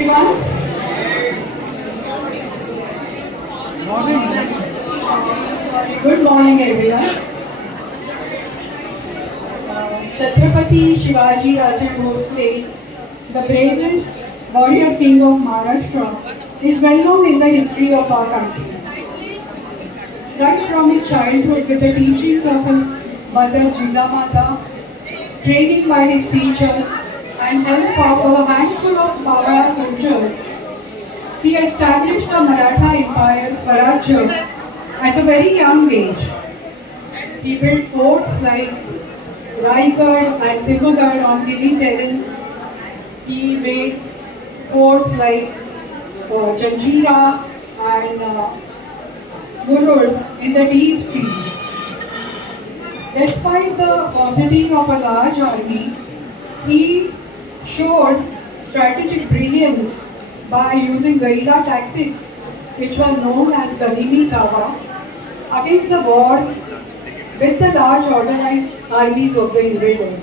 everyone. Good morning, everyone. Chhatrapati Shivaji Raja Bhosle, the bravest warrior king of Maharashtra, is well known in the history of our country. Right from his childhood, with the teachings of his mother Jijamata, training by his teachers, and help of a handful of Maratha soldiers, he established the Maratha Empire's Swarajya at a very young age. He built forts like Raigad and Sivagarh on hilly terrains. He made forts like Janjira and Murud in the deep seas. Despite the paucity of a large army, he showed strategic brilliance by using guerrilla tactics, which were known as Ganimi Kawa, against the wars with the large organized armies of the invaders.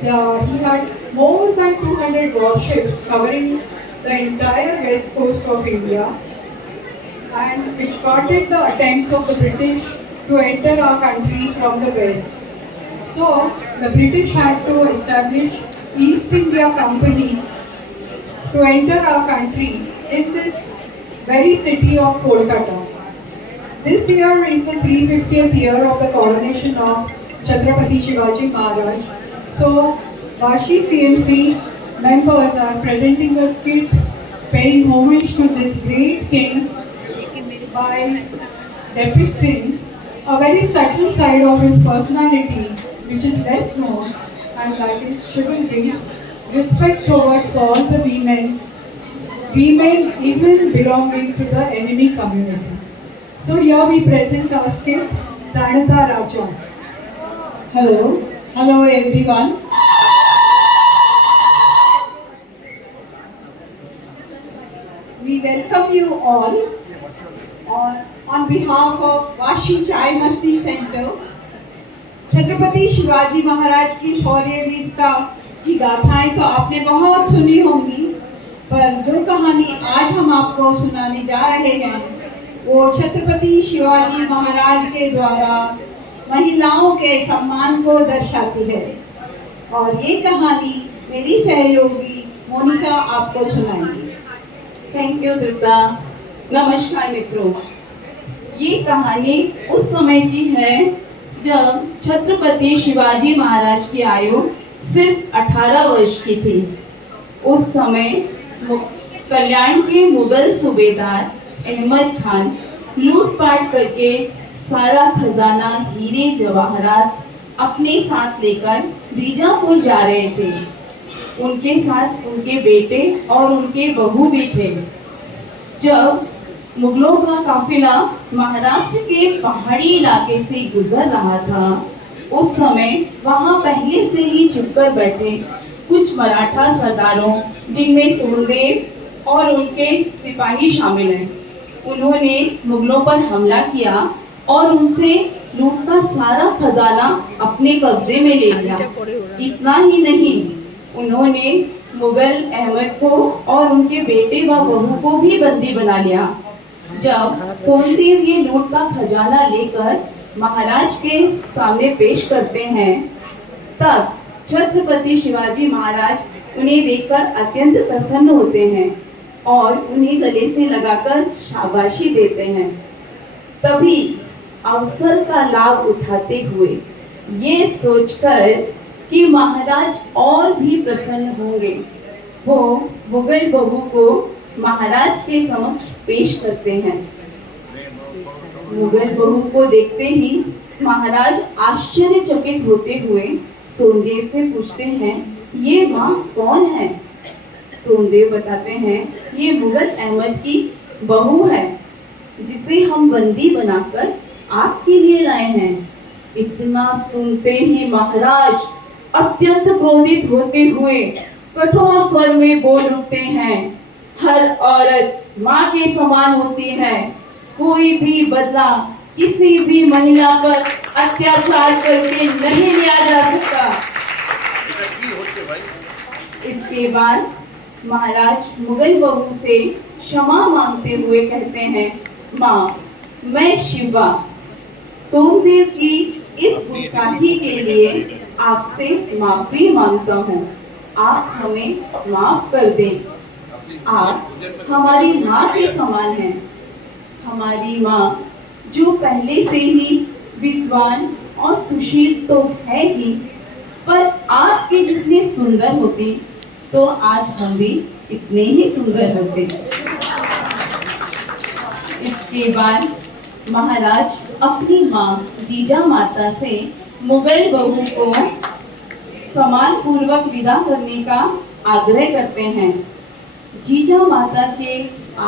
He had more than 200 warships covering the entire west coast of India, and which guarded the attempts of the British to enter our country from the west. So, the British had to establish East India Company to enter our country in this very city of Kolkata. This year is the 350th year of the coronation of Chhatrapati Shivaji Maharaj. So, Vashi CMC members are presenting a skit paying homage to this great king by depicting a very subtle side of his personality, which is less known, and that is chivalry, respect towards all the women even belonging to the enemy community. So here we present our skit, Zanata Raja. Hello everyone. We welcome you all on behalf of Vashi Chai Masti Center. Chhatrapati Shivaji Maharaj की शौर्य वीरता की गाथाएं तो आपने बहुत सुनी होंगी, पर जो कहानी आज हम आपको सुनाने जा रहे हैं वो छत्रपति शिवाजी महाराज के द्वारा महिलाओं के सम्मान को दर्शाती है। और ये कहानी मेरी सहयोगी मोनिका आपको सुनाएगी। Thank you Durga. नमस्कार मित्रों, ये कहानी उस समय की है जब छत्रपति शिवाजी महाराज की आयु सिर्फ 18 वर्ष की थी। उस समय कल्याण के मुगल सूबेदार अहमद खान लूटपाट करके सारा खजाना हीरे जवाहरात अपने साथ लेकर बीजापुर जा रहे थे। उनके साथ उनके बेटे और उनके बहू भी थे। जब मुगलों का काफिला महाराष्ट्र के पहाड़ी इलाके से गुजर रहा था, उस समय वहां पहले से ही छिपकर बैठे कुछ मराठा सरदारों, जिनमें सुरदेव और उनके सिपाही शामिल हैं, उन्होंने मुगलों पर हमला किया और उनसे लूट का सारा खजाना अपने कब्जे में ले लिया। इतना ही नहीं, उन्होंने मुगल अहमद को और उनके बेटे व बहू को भी बंदी बना लिया। जब सोनदेव ये लूट का खजाना लेकर महाराज के सामने पेश करते हैं, तब छत्रपति शिवाजी महाराज उन्हें देखकर अत्यंत प्रसन्न होते हैं और उन्हें गले से लगाकर शाबाशी देते हैं। तभी अवसर का लाभ उठाते हुए ये सोचकर कि महाराज और भी प्रसन्न होंगे, वो मुगल बहू को महाराज के समक्ष पेश करते हैं। मुगल बहू को देखते ही महाराज आश्चर्यचकित होते हुए सोनदेव से पूछते हैं, ये माँ कौन है? सोनदेव बताते हैं, ये मुगल अहमद की बहू है, जिसे हम बंदी बनाकर आपके लिए लाए हैं। इतना सुनते ही महाराज अत्यंत क्रोधित होते हुए कठोर स्वर में बोल उठते हैं, हर औरत माँ के समान होती है। कोई भी बदला किसी भी महिला पर अत्याचार करके नहीं लिया जा सकता। इसके बाद महाराज मुगल बहू से क्षमा मांगते हुए कहते हैं, माँ मैं शिवा सोमदेव की इस गुस्ताखी के लिए आपसे माफी मांगता हूँ। आप हमें माफ कर दें। आप हमारी माँ के समान हैं। हमारी माँ जो पहले से ही विद्वान और सुशील तो है ही, पर आपके जितने सुंदर होती तो आज हम भी इतने ही सुंदर होते। इसके बाद महाराज अपनी माँ जीजा माता से मुगल बहू को सम्मान पूर्वक विदा करने का आग्रह करते हैं। जीजा माता के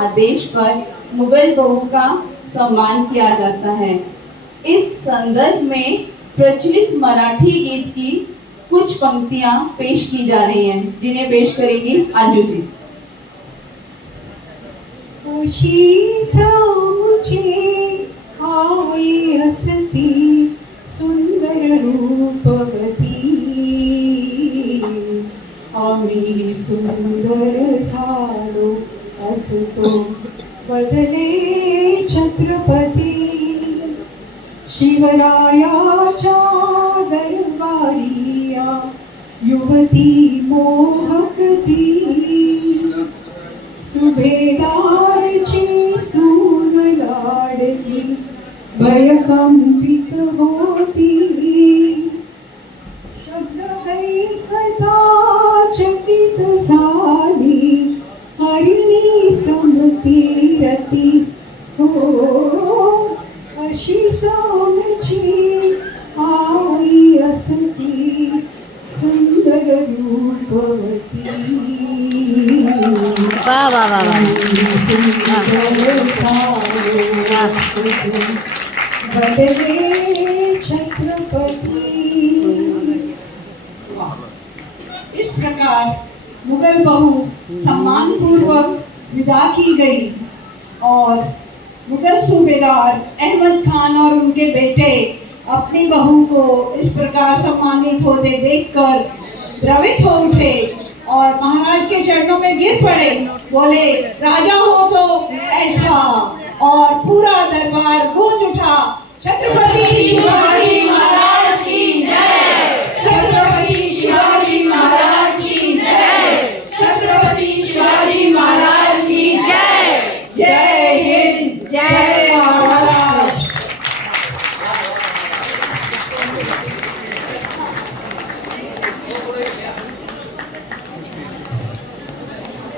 आदेश पर मुगल बहू का सम्मान किया जाता है। इस संदर्भ में प्रचलित मराठी गीत की कुछ पंक्तियां पेश की जा रही हैं, जिन्हें पेश करेंगी अंजू जी। अशी मुझे आई असती सुंदर रूपवती, आम्ही सुंदर झालो असतो बदले छत्रपती, शिवरायाच्या दरबारी या युवती मोहकती, सुभेदारची सून लाडकी भयकंपित होती, शब्द ऐकता चकित झाली हरिणी समतीरती, हो अशी सोमची आई असती सुंदर रूपवती, वाह वाह वाह वाह बदले छत्रपति। इस प्रकार मुगल बहू सम्मान पूर्वक विदा की गई और मुगल सूबेदार अहमद खान और उनके बेटे अपनी बहू को इस प्रकार सम्मानित होते देखकर द्रवित हो उठे और महाराज के चरणों में गिर पड़े। बोले, राजा हो तो ऐसा, और पूरा दरबार गूंज उठा। छत्रपति शिवाजी